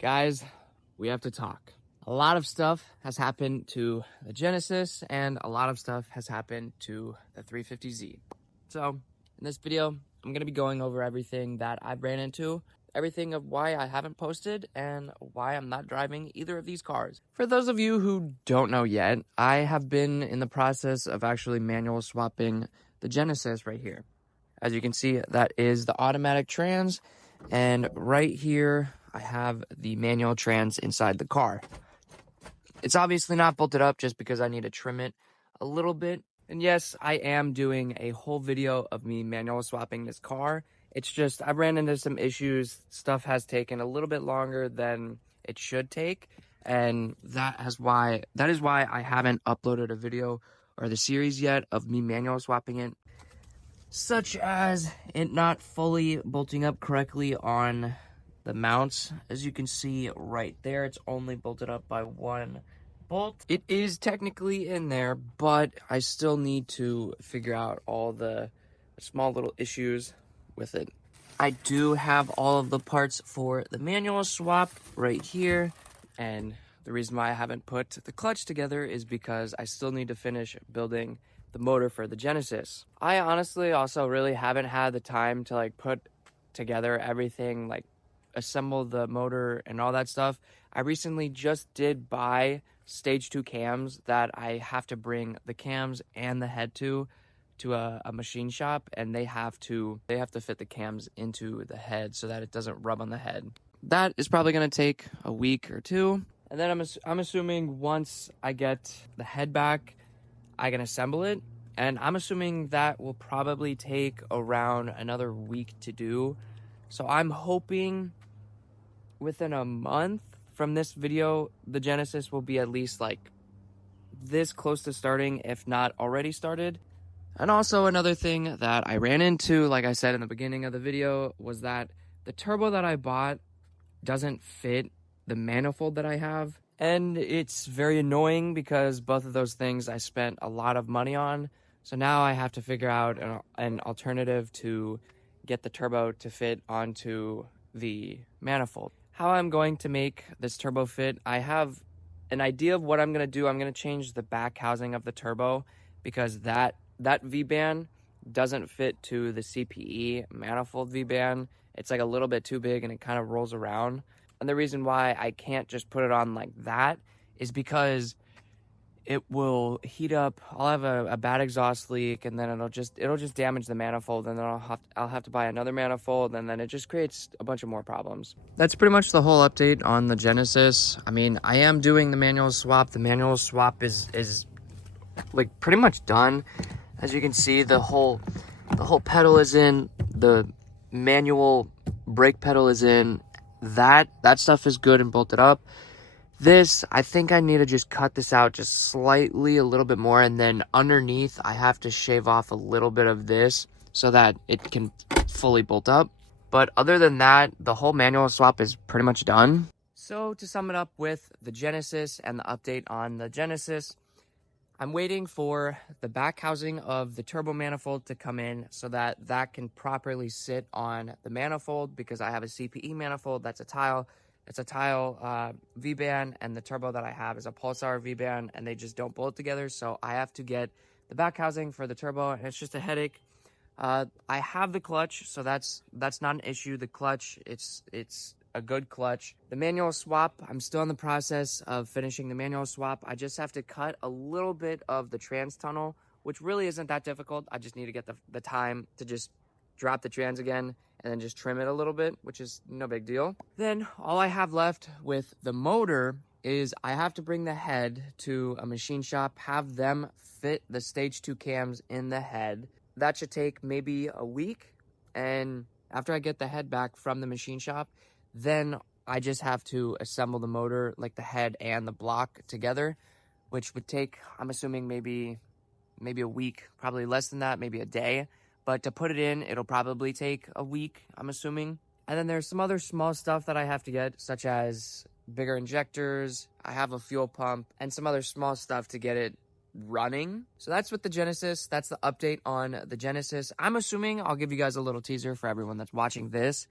Guys, we have to talk. A lot of stuff has happened to the Genesis and a lot of stuff has happened to the 350Z. So in this video, I'm going to be going over everything that I've ran into, everything of why I haven't posted and why I'm not driving either of these cars. For those of you who don't know yet, I have been in the process of actually manual swapping the Genesis right here. As you can see, that is the automatic trans, and right here I have the manual trans inside the car. It's obviously not bolted up just because I need to trim it a little bit. And yes, I am doing a whole video of me manual swapping this car. It's just I ran into some issues. Stuff has taken a little bit longer than it should take, and that is why I haven't uploaded a video or the series yet of me manual swapping it, such as it not fully bolting up correctly on the mounts. As you can see right there, it's only bolted up by one bolt. It is technically in there, but I still need to figure out all the small little issues with it. I do have all of the parts for the manual swap right here, and the reason why I haven't put the clutch together is because I still need to finish building the motor for the Genesis. I honestly also really haven't had the time to put together everything, assemble the motor and all that stuff. I recently just did buy stage 2 cams that I have to bring the cams and the head to a machine shop, and they have to fit the cams into the head so that it doesn't rub on the head. That is probably going to take a week or two, and then I'm assuming once I get the head back, I can assemble it, and I'm assuming that will probably take around another week to do. So I'm hoping within a month from this video, the Genesis will be at least this close to starting, if not already started. And also another thing that I ran into, like I said in the beginning of the video, was that the turbo that I bought doesn't fit the manifold that I have. And it's very annoying because both of those things I spent a lot of money on. So now I have to figure out an alternative to get the turbo to fit onto the manifold. How I'm going to make this turbo fit, I have an idea of what I'm going to do. I'm going to change the back housing of the turbo because that V-band doesn't fit to the CPE manifold V-band. It's a little bit too big and it kind of rolls around. And the reason why I can't just put it on like that is because it will heat up. I'll have a bad exhaust leak, and then it'll just damage the manifold, and then I'll have to buy another manifold, and then it just creates a bunch of more problems. That's pretty much the whole update on the Genesis. I mean, I am doing the manual swap. The manual swap is pretty much done. As you can see, the whole pedal is in, the manual brake pedal is in. That stuff is good and bolted up. This, I think I need to just cut this out just slightly, a little bit more, and then underneath I have to shave off a little bit of this so that it can fully bolt up. But other than that, the whole manual swap is pretty much done. So to sum it up with the Genesis and the update on the Genesis, I'm waiting for the back housing of the turbo manifold to come in so that can properly sit on the manifold, because I have a CPE manifold that's a tile. It's a tile V-band, and the turbo that I have is a Pulsar V-band, and they just don't bolt together. So I have to get the back housing for the turbo, and it's just a headache. I have the clutch, so that's not an issue. The clutch, it's a good clutch. The manual swap, I'm still in the process of finishing the manual swap. I just have to cut a little bit of the trans tunnel, which really isn't that difficult. I just need to get the time to just drop the trans again and then just trim it a little bit, which is no big deal. Then all I have left with the motor is I have to bring the head to a machine shop, have them fit the stage 2 cams in the head. That should take maybe a week, and after I get the head back from the machine shop, then I just have to assemble the motor, like the head and the block together, which would take, I'm assuming, maybe a week, probably less than that, maybe a day. But to put it in, it'll probably take a week, I'm assuming. And then there's some other small stuff that I have to get, such as bigger injectors. I have a fuel pump and some other small stuff to get it running. So that's with the Genesis. That's the update on the Genesis. I'm assuming, I'll give you guys a little teaser for everyone that's watching this.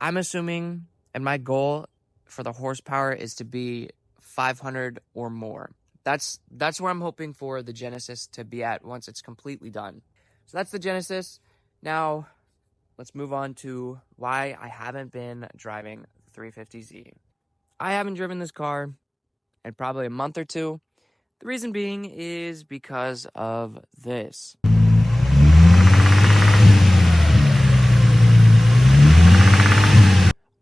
I'm assuming, and my goal for the horsepower is to be 500 or more. That's where I'm hoping for the Genesis to be at once it's completely done. So that's the Genesis. Now, let's move on to why I haven't been driving the 350Z. I haven't driven this car in probably a month or two. The reason being is because of this.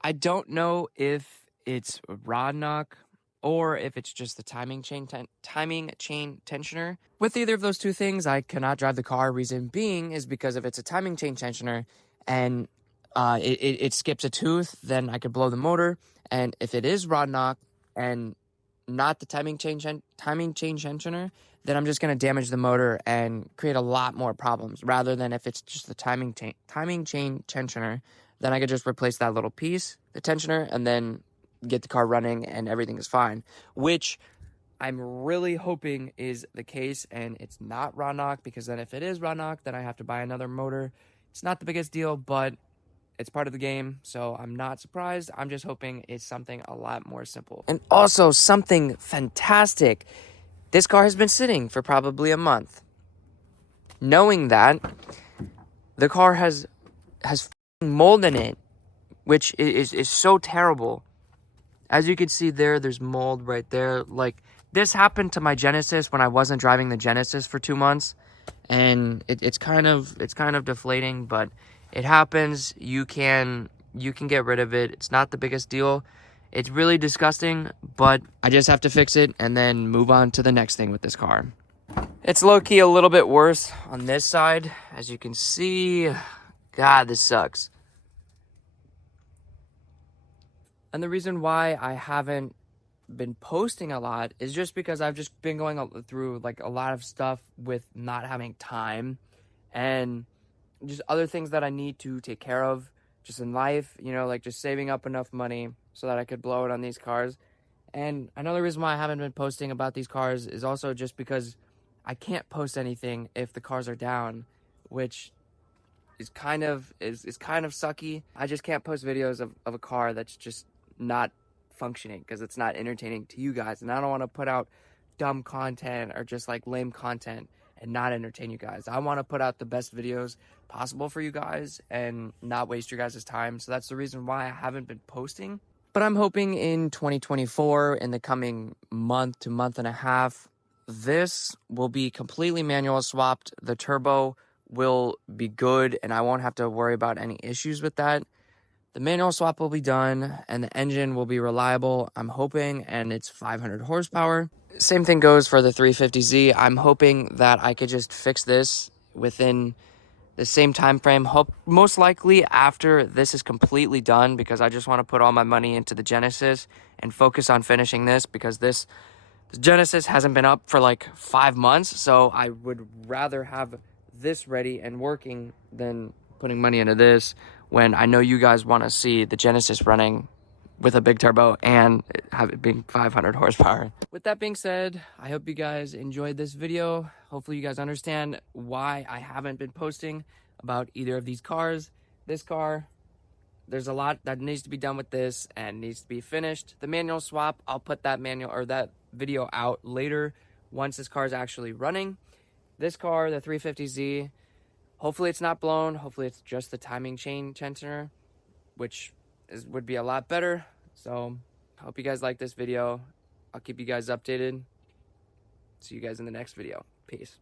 I don't know if it's a rod knock or if it's just the timing chain tensioner. With either of those two things, I cannot drive the car. Reason being is because if it's a timing chain tensioner and it skips a tooth, then I could blow the motor. And if it is rod knock and not the timing chain tensioner, then I'm just going to damage the motor and create a lot more problems. Rather than if it's just the timing chain tensioner, then I could just replace that little piece, the tensioner, and then get the car running and everything is fine. Which I'm really hoping is the case, and it's not rod knock, because then if it is rod knock, then I have to buy another motor. It's not the biggest deal, but it's part of the game, so I'm not surprised. I'm just hoping it's something a lot more simple. And also something fantastic. This car has been sitting for probably a month. Knowing that, the car has mold in it, which is so terrible. As you can see there's mold right there. Like, this happened to my Genesis when I wasn't driving the Genesis for 2 months, and it's kind of deflating, but it happens. You can get rid of it. It's not the biggest deal. It's really disgusting, but I just have to fix it and then move on to the next thing with this car. It's low-key a little bit worse on this side. As you can see, God, this sucks. And the reason why I haven't been posting a lot is just because I've just been going through like a lot of stuff with not having time and just other things that I need to take care of just in life, you know, like just saving up enough money so that I could blow it on these cars. And another reason why I haven't been posting about these cars is also just because I can't post anything if the cars are down, which is kind of sucky. I just can't post videos of a car that's just not functioning because it's not entertaining to you guys, and I don't want to put out dumb content or just like lame content and not entertain you guys. I want to put out the best videos possible for you guys and not waste your guys' time. So that's the reason why I haven't been posting. But I'm hoping in 2024, in the coming month to month and a half, this will be completely manual swapped. The turbo will be good and I won't have to worry about any issues with that. The manual swap will be done and the engine will be reliable, I'm hoping, and it's 500 horsepower. Same thing goes for the 350Z. I'm hoping that I could just fix this within the same time frame. Most likely after this is completely done, because I just want to put all my money into the Genesis and focus on finishing this, because this Genesis hasn't been up for like 5 months, so I would rather have this ready and working than putting money into this when I know you guys want to see the Genesis running with a big turbo and have it being 500 horsepower. With that being said, I hope you guys enjoyed this video. Hopefully you guys understand why I haven't been posting about either of these cars. This car, there's a lot that needs to be done with this and needs to be finished. The manual swap, I'll put that video out later once this car is actually running. This car, the 350Z, hopefully it's not blown. Hopefully it's just the timing chain tensioner, which would be a lot better. So hope you guys like this video. I'll keep you guys updated. See you guys in the next video. Peace.